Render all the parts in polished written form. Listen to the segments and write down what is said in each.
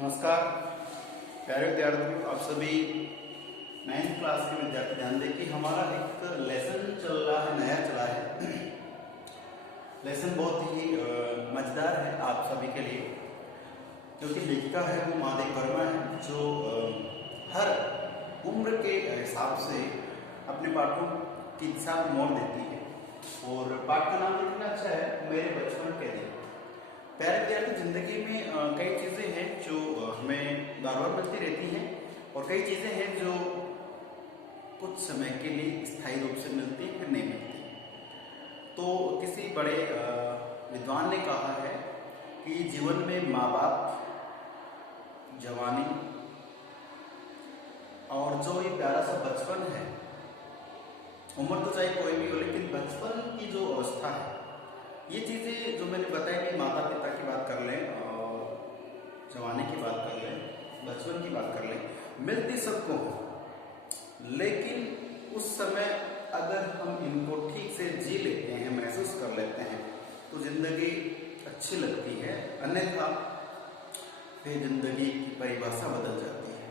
नमस्कार प्यारे विद्यार्थियों, आप सभी 9th क्लास के विद्यार्थी ध्यान दें कि हमारा एक लेसन चल रहा है, नया चला है। लेसन बहुत ही मजेदार है आप सभी के लिए, क्योंकि लेखिका है वो महादेवी वर्मा है, जो हर उम्र के हिसाब से अपने पाठों के साथ मोड़ देती है। और पाठ का नाम कितना अच्छा है, मेरे बचपन के दिन। प्यारे विद्यार्थी, जिंदगी में कई चीज़ें हैं जो हमें बार बार मिलती रहती हैं, और कई चीज़ें हैं जो कुछ समय के लिए स्थायी रूप से मिलती हैं, फिर नहीं मिलती। तो किसी बड़े विद्वान ने कहा है कि जीवन में माँ बाप, जवानी और जो ये प्यारा सा बचपन है, उम्र तो चाहे कोई भी हो, लेकिन बचपन की जो अवस्था है, ये चीज़ें जो मैंने बताई कि माता पिता की बात कर लें, जवानी की बात कर लें, बचपन की बात कर लें, मिलती सबको हो। लेकिन उस समय अगर हम इनको ठीक से जी लेते हैं, महसूस कर लेते हैं, तो जिंदगी अच्छी लगती है। अन्यथा फिर जिंदगी की परिभाषा बदल जाती है।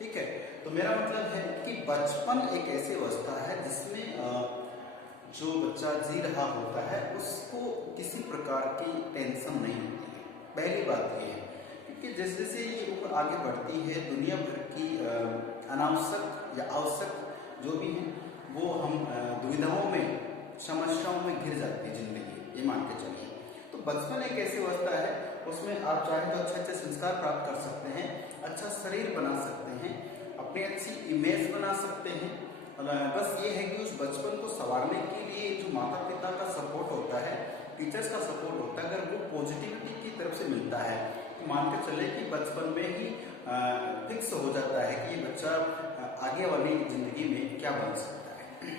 ठीक है, तो मेरा मतलब है कि बचपन एक ऐसी अवस्था है जिसमें जो बच्चा जी रहा होता है उसको किसी प्रकार की टेंशन नहीं होती है। पहली बात ये है, क्योंकि जैसे जैसे ये उम्र आगे बढ़ती है, दुनिया भर की अनावश्यक या आवश्यक जो भी है वो हम दुविधाओं में, समस्याओं में घिर जाती है जिंदगी, ये मान के चलिए। तो बचपन एक ऐसी अवस्था है, उसमें आप चाहें तो अच्छे अच्छे संस्कार प्राप्त कर सकते हैं, अच्छा शरीर बना सकते हैं, अपनी अच्छी इमेज बना सकते हैं। बस ये है कि उस बचपन को संवारने के लिए जो माता पिता का सपोर्ट होता है, टीचर्स का सपोर्ट होता है, अगर वो पॉजिटिविटी की तरफ से मिलता है, तो मान के चले कि बचपन में ही फिक्स हो जाता है कि ये बच्चा आगे वाली जिंदगी में क्या बन सकता है।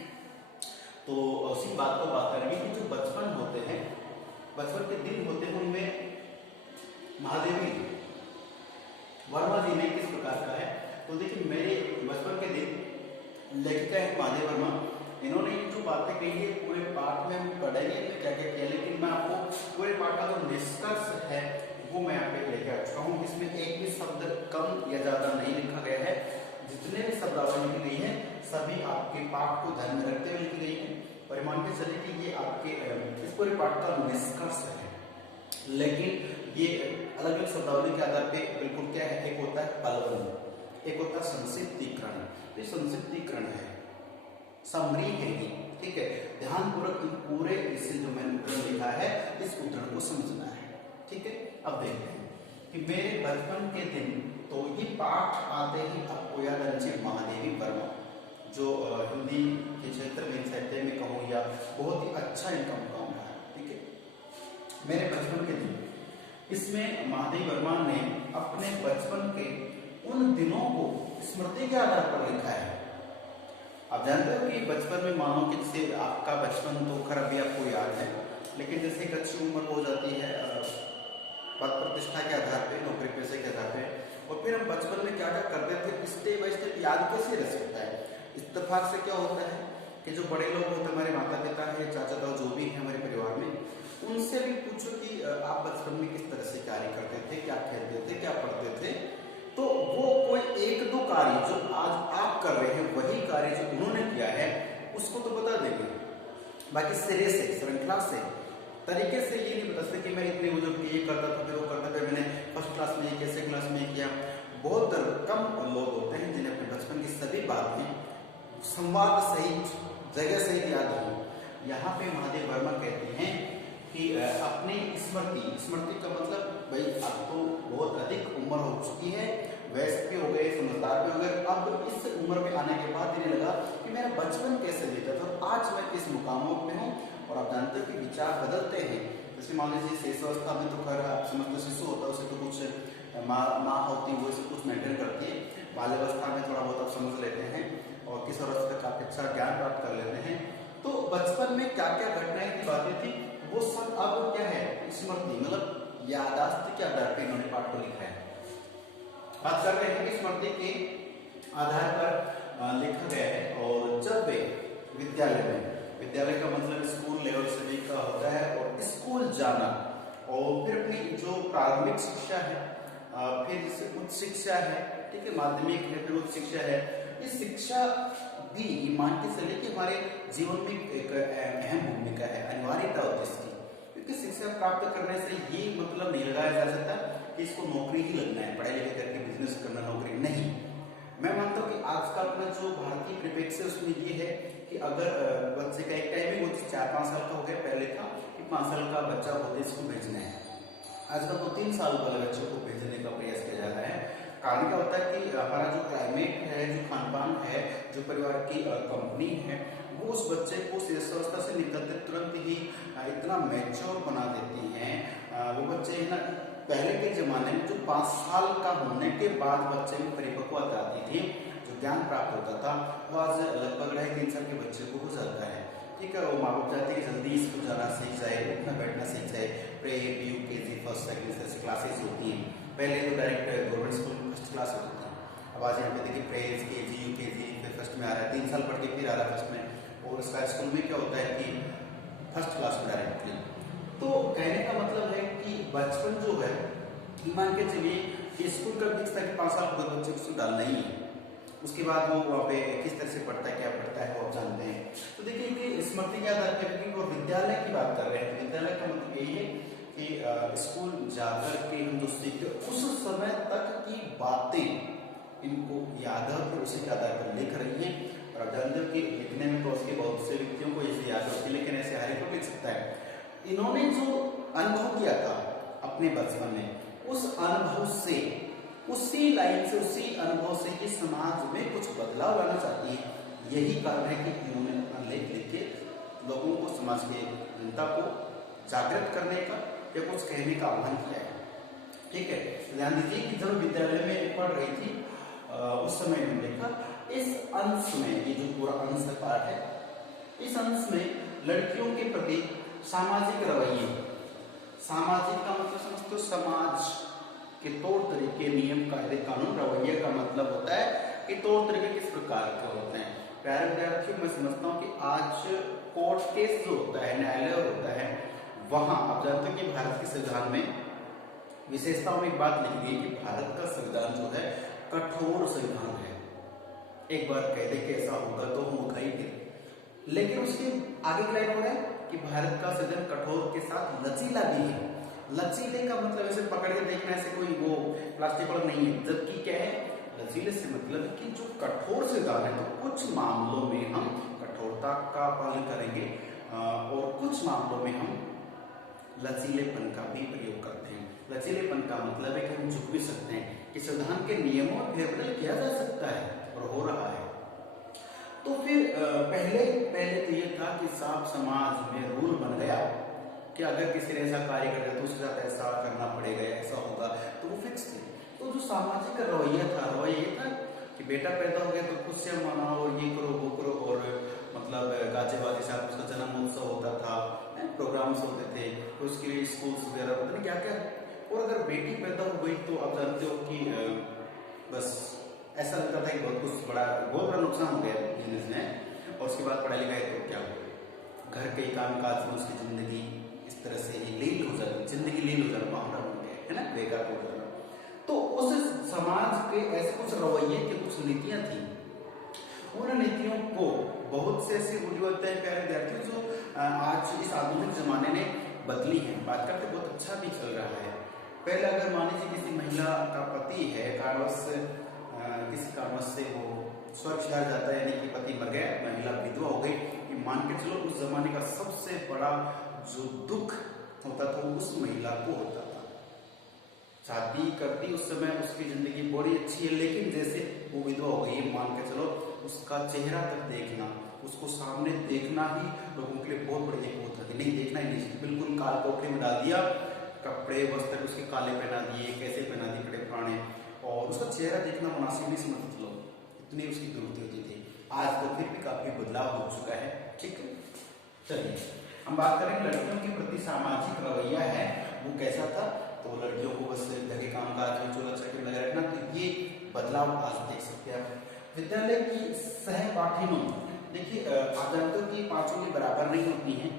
तो उसी बात को बात करेंगे कि जो बचपन होते हैं, बचपन के दिन होते हैं, उनमें महादेवी वर्मा जी ने किस प्रकार का है। तो देखिए, मेरे बचपन के दिन लेखिका है महादेवी वर्मा, इन्होंने जो बातें कही है पूरे पाठ में हम पढ़ेंगे क्या क्या किया, लेकिन मैं आपको पूरे पाठ का जो निष्कर्ष है वो मैं यहाँ पे लेकर आ चुका हूँ। इसमें एक भी शब्द कम या ज्यादा नहीं लिखा गया है। जितने भी शब्दावली लिखी गई है सभी आपके पाठ को ध्यान में रखते हुए लिखी गई है, और मान के चलिए कि ये आपके इस पूरे पाठ का निष्कर्ष है। लेकिन ये अलग अलग शब्दावली के आधार पे बिल्कुल क्या है, एक होता है पलवन, एक होता है संक्षिप्तीकरण। ये संक्षिप्तीकरण है, समरी है ये। ठीक है, ध्यानपूर्वक पूरे इसे जो मैंने उद्धरण लिखा है, इस उद्धरण को समझना है। ठीक है, अब देखते हैं कि मेरे बचपन के दिन। तो ये पाठ आते ही आपको याद आना चाहिए महादेवी वर्मा, जो हिंदी के क्षेत्र में, साहित्य में कहूँ या बहुत ही अच्छा इनका मुकाम रहा है। ठीक है, मेरे बचपन के दिन, इसमें महादेवी वर्मा ने अपने बचपन के उन दिनों को स्मृति के आधार पर लिखा है। आप जानते हो कि बचपन में मानो कि जैसे आपका बचपन तो खैर अभी आपको याद है, लेकिन जैसे एक अच्छी उम्र हो जाती है पद प्रतिष्ठा के आधार पे, नौकरी पैसे के आधार पे, और फिर हम बचपन में क्या क्या करते थे, स्टेप बाय स्टेप याद कैसे रह सकता है। इत्तेफाक से क्या होता है कि जो बड़े लोग होते हैं, हमारे माता पिता है, चाचा ताऊ जो भी है हमारे परिवार में, उनसे भी पूछो कि आप बचपन में किस तरह से कार्य करते थे, क्या खेलते थे, क्या पढ़ते थे। तो वो कोई एक दो कार्य जो आज आप कर रहे हैं, वही कार्य जो उन्होंने किया है उसको तो बता देंगे, बाकी सिरे से, श्रृंखला से, तरीके से ये नहीं बता सकते कि मैं इतने बुजुर्ग ये करता था, फिर वो करता था, मैंने फर्स्ट क्लास में ये कैसे क्लास में किया। बहुत कम लोग होते हैं जिन्हें अपने बचपन की सभी बातें संवाद सहित, जगह सहित याद हो। यहाँ पे महादेवी वर्मा कहते हैं कि अपनी स्मृति का मतलब, भाई अब तो बहुत अधिक उम्र हो चुकी है, वयस्क भी हो गए, समझदार भी हो गए, अब इस उम्र में आने के बाद इन्हें लगा कि मेरा बचपन कैसे बीता था, आज मैं किस मुकामों पे हूँ। और आप जानते हो कि विचार बदलते हैं। जैसे मान लीजिए शिशुअवस्था में तो खैर आप समझते, शिशु होता है उसे तो कुछ माँ होती है वो सब कुछ मेंटेन करती है, बाल्यावस्था में थोड़ा बहुत आप समझ लेते हैं, और किशोरावस्था का काफी अच्छा ज्ञान प्राप्त कर लेते हैं। तो बचपन में क्या क्या घटनाएं की बातें थी वो सब अब क्या है, स्मृति मतलब यादाश्त के आधार पर इन्होंने पाठ को लिखा है। बात कर रहे हैं कि स्मृति के आधार पर लिखा गया है। और जब वे विद्यालय में, विद्यालय का मतलब स्कूल लेवल से भी का होता है, और स्कूल जाना और फिर अपनी जो प्रारंभिक शिक्षा है फिर जैसे उच्च शिक्षा है, ठीक है, माध्यमिक है, फिर उच्च शिक्षा है। ये शिक्षा भी मान के चले कि हमारे जीवन में एक अहम भूमिका है, अनिवार्यता होती है इसकी, क्योंकि शिक्षा प्राप्त करने से ये मतलब नहीं लगाया जा सकता कि इसको नौकरी ही लगना है, पढ़ाई लिखाई करके बिजनेस करना नौकरी नहीं। मैं मानता हूँ कि आज का अपना जो भारतीय परिप्रेक्ष्य उसमें ये है कि अगर बच्चे का एक टाइमिंग होती है 4-5 साल का हो गया, पहले था कि 5 साल का बच्चा होते इसको भेजना है, आजकल तो 3 साल वाले बच्चों को भेजने का प्रयास किया जा रहा है। कारण क्या होता है कि हमारा जो क्लाइमेट है, जो खान पान है, जो परिवार की कंपनी है, वो उस बच्चे को शिशुअवस्था से निकलते तुरंत ही इतना मैच्योर बना देती हैं। वो बच्चे है ना, पहले के जमाने में जो 5 साल का होने के बाद बच्चे में परिपक्वता आती थी, जो ज्ञान प्राप्त होता था, वो आज लगभग 2.5-3 साल के बच्चे को हो जाता है। ठीक है, वो माँ बाप चाहते हैं कि जल्दी स्कूल जाना सीख जाए, उठना बैठना सीख जाए। प्रे यूकेजी फर्स्ट सेकंड से क्लासेस होती हैं, पहले तो डायरेक्ट गवर्नमेंट स्कूल में फर्स्ट क्लास होती थी। अब आज यहाँ पे देखिए प्रे केजी यूकेजी फिर फर्स्ट में आ रहा है, 3 साल पढ़ के फिर आ रहा है फर्स्ट में। और इसका स्कूल में क्या होता है कि फर्स्ट क्लास में डायरेक्टली। तो कहने का मतलब है कि बचपन जो है, मान के चलिए कि स्कूल का फिक्स था कि 5 साल के बच्चे को डालना ही है, उसके बाद वो वहाँ पे किस तरह से पढ़ता है, क्या पढ़ता है, वो आप जानते हैं। तो देखिए कि स्मृति के आधार पर, क्योंकि वो विद्यालय की बात कर रहे हैं, विद्यालय का मतलब यही है कि स्कूल जाकर के हम जो सीखते उस समय तक की बातें इनको याद है, फिर उसी के आधार पर लिख रही है। और आप जानते हो कि लिखने में तो उसके बहुत से व्यक्तियों को ऐसे याद होती है, लेकिन ऐसे हर एक को लिख सकता है। इन्होंने जो अनुभव किया था अपने बचपन में, उस अनुभव से, उसी लाइन से, उसी अनुभव से कि समाज में कुछ बदलाव लाना चाहती है। यही कारण है कि इन्होंने अपना लेख लिख के लोगों को, समाज के जनता को जागृत करने का या कुछ कहने का आह्वान किया है। ठीक है, ध्यान दीजिए कि जब विद्यालय में पढ़ रही थी उस समय मैंने देखा इस अंश में, ये जो पूरा अंश पाठ है, इस अंश में लड़कियों के प्रति सामाजिक रवैये, सामाजिक का मतलब समझते हो, समाज के तौर तरीके, नियम, कायदे, कानून। रवैये का मतलब होता है कि तौर तरीके किस प्रकार के होते हैं। प्यारे विद्यार्थियों, मैं समझता हूँ कि आज कोर्ट केस जो होता है, न्यायालय होता है, वहां आप जानते हो कि भारत के संविधान में विशेषताओं में एक बात लिखी गई कि भारत का संविधान जो है कठोर संविधान है। एक बार कह दे कि ऐसा होगा तो होगा ही फिर, लेकिन उसके आगे क्या हो रहा है कि भारत का संविधान कठोर के साथ लचीला भी है। लचीले का मतलब ऐसे पकड़ के देखना, ऐसे कोई वो प्लास्टिक वाला नहीं है। जबकि क्या है, लचीले से मतलब कि जो कठोर संविधान है, तो कुछ मामलों में हम कठोरता का पालन करेंगे और कुछ मामलों में हम लचीलेपन का भी प्रयोग करते हैं। लचीलेपन का मतलब है कि हम झुक भी सकते हैं, कि संविधान के नियमों में फेरबदल किया जा सकता है और हो रहा है। तो फिर पहले तो ये था कि साफ समाज में रूल बन गया कि अगर किसी ने ऐसा कार्य कर तो उसके साथ ऐसा करना पड़ेगा, ऐसा होगा, तो वो फिक्स थे। तो जो सामाजिक रवैया था ये था कि बेटा पैदा हो गया तो खुशियां मनाओ, ये करो वो करो, और मतलब गाजे बाजे साथ उसका जन्म उत्सव होता था, प्रोग्राम्स होते थे, तो उसके लिए स्कूल्स वगैरह पता नहीं क्या क्या। और अगर बेटी पैदा हो गई तो आप जानते हो कि बस ऐसा लगता था कि बहुत बड़ा नुकसान हो गया बिजनेस में, और उसके बाद पढ़ाई लिखाई तो क्या हो, घर के काम काज में उसकी जिंदगी इस तरह से ही लील हो जाती, जिंदगी लील हो जाना मामला बन गया है ना, बेकार हो जाना। तो उस समाज के ऐसे कुछ रवैये की कुछ नीतियां थी, उन नीतियों को बहुत से ऐसे उद्योग है प्यारे विद्यार्थियों जो आज इस आधुनिक जमाने ने बदली है। बात करके बहुत अच्छा भी चल रहा है। पहले अगर मान लीजिए किसी महिला का पति है, किसी कारणवश से वो स्वर्ग सिधार जाता है, यानी कि पति मर गया, महिला विधवा हो गई, कि मान के चलो उस जमाने का सबसे बड़ा जो दुख होता था वो उस महिला को होता था। शादी करती उस समय उसकी जिंदगी बड़ी अच्छी है, लेकिन जैसे वो विधवा हो गई, मान के चलो उसका चेहरा तक देखना, उसको सामने देखना ही लोगों के लिए बहुत बड़ी एक होता थी। नहीं देखना ही नहीं, बिल्कुल काल कोठरी में डाल दिया, कपड़े वस्त्र उसके काले पहना दिए, कैसे पहना दिए कपड़े पुराने, और उसका चेहरा देखना मुनासिब नहीं समझते लोग, इतनी उसकी जरूरत होती थी। आज तो फिर भी काफी बदलाव हो चुका है। ठीक है, चलिए हम बात करें लड़कियों के प्रति सामाजिक रवैया है वो कैसा था। तो लड़कियों को बस घर के काम काज में चूल्हा चौकी लगा रखना, तो ये बदलाव आज देख सकते हैं आप। विद्यालय की सहपाठी नोट, देखिए आप जानते हो कि पांचों की बराबर नहीं होती हैं।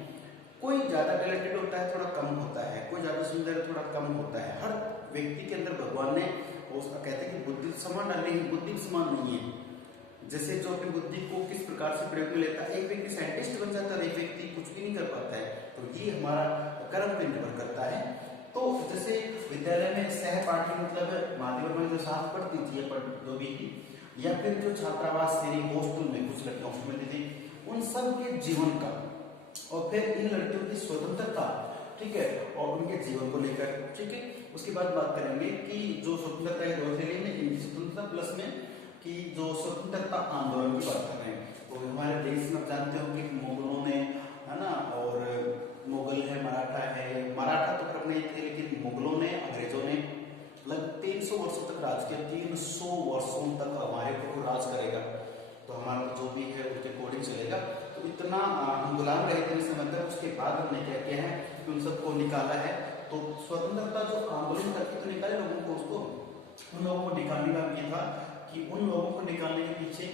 कोई ज्यादा टैलेंटेड होता है, थोड़ा कम होता है, कोई ज्यादा सुंदर थोड़ा कम होता है। हर व्यक्ति के अंदर भगवान ने कहते हैं कि बुद्धि समान डालनी, बुद्धि समान नहीं है। जैसे जो अपनी बुद्धि को किस प्रकार से प्रयोग में लेता है, एक व्यक्ति साइंटिस्ट बन जाता है, एक व्यक्ति कुछ भी नहीं कर पाता है। तो ये हमारा कर्म पे निर्भर करता है। तो जैसे विद्यालय में सहपाठी मतलब माध्यम वर्ग में जो साथ पढ़ती थी या जो भी थी, या फिर जो छात्रावास श्रेणी हॉस्टल में कुछ लड़कियों को मिलती थी, उन सब के जीवन का और फिर इन लड़कियों की स्वतंत्रता, ठीक है, और उनके जीवन को लेकर, ठीक है। उसके बाद बात करेंगे कि जो स्वतंत्रता के दौर से लेने स्वतंत्रता प्लस में कि जो स्वतंत्रता आंदोलन की बात कर रहे हैं। तो हमारे देश में आप जानते हो कि मुगलों ने, है ना, और मुगल है, मराठा तो कर नहीं थे, लेकिन मुगलों ने, अंग्रेजों ने लगभग 300 वर्षों तक राज किया। 300 वर्षों तक हमारे ऊपर राज करेगा, तो हमारा जो भी है उसके अकॉर्डिंग चलेगा। तो इतना हम गुलाम रहे थे समझते। उसके बाद हमने क्या किया है कि उन सबको निकाला है। तो स्वतंत्रता जो आंदोलन करके तो निकाले लोगों को, उसको उन लोगों को निकालने का ये था कि उन लोगों को निकालने के पीछे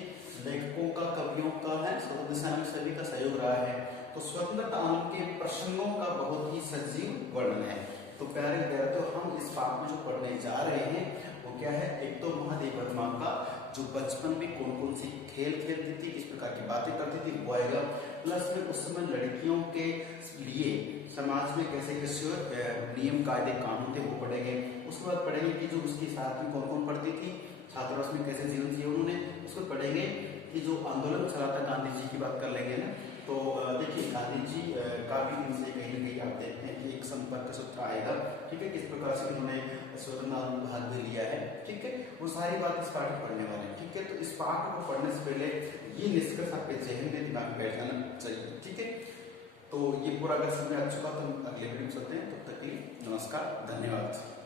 लेखकों का, कवियों का है, स्वतंत्रता में सभी का सहयोग रहा है। तो स्वतंत्रता आंदोलन के प्रसंगों का बहुत ही सजीव वर्णन है। तो प्यारे विद्यार्थियों, हम इस पाठ में जो पढ़ने जा रहे हैं वो क्या है, एक तो महादेव वर्मा का जो बचपन में कौन कौन सी खेल खेलती थी, किस प्रकार की बातें करती थी वो आएगा। प्लस में उस समय लड़कियों के लिए समाज में कैसे कैसे नियम कायदे कानून थे वो पढ़ेंगे। उसके बाद पढ़ेंगे कि जो उसके साथ में कौन कौन पढ़ती थी, छात्रावास में कैसे जीवन जिया उन्होंने। उसको पढ़ेंगे कि जो आंदोलन चला था गांधी जी की बात कर लेंगे ना। तो देखिए गांधी जी का भी इनसे कहीं ना कहीं आप देखते हैं कि एक संपर्क सूत्र आएगा, ठीक है, किस प्रकार से उन्होंने स्वतंत्र आंदोलन में भाग भी लिया है, ठीक है। वो सारी बात इस पाठ में पढ़ने वाले हैं, ठीक है। तो इस पाठ को पढ़ने से पहले ये निष्कर्ष आपके जहन में दिमाग में बैठ जाना चाहिए, ठीक है। तो ये पूरा अगर समझ में आ चुका तो हम अगले वीडियो में चलते हैं। तब तक के लिए नमस्कार, धन्यवाद।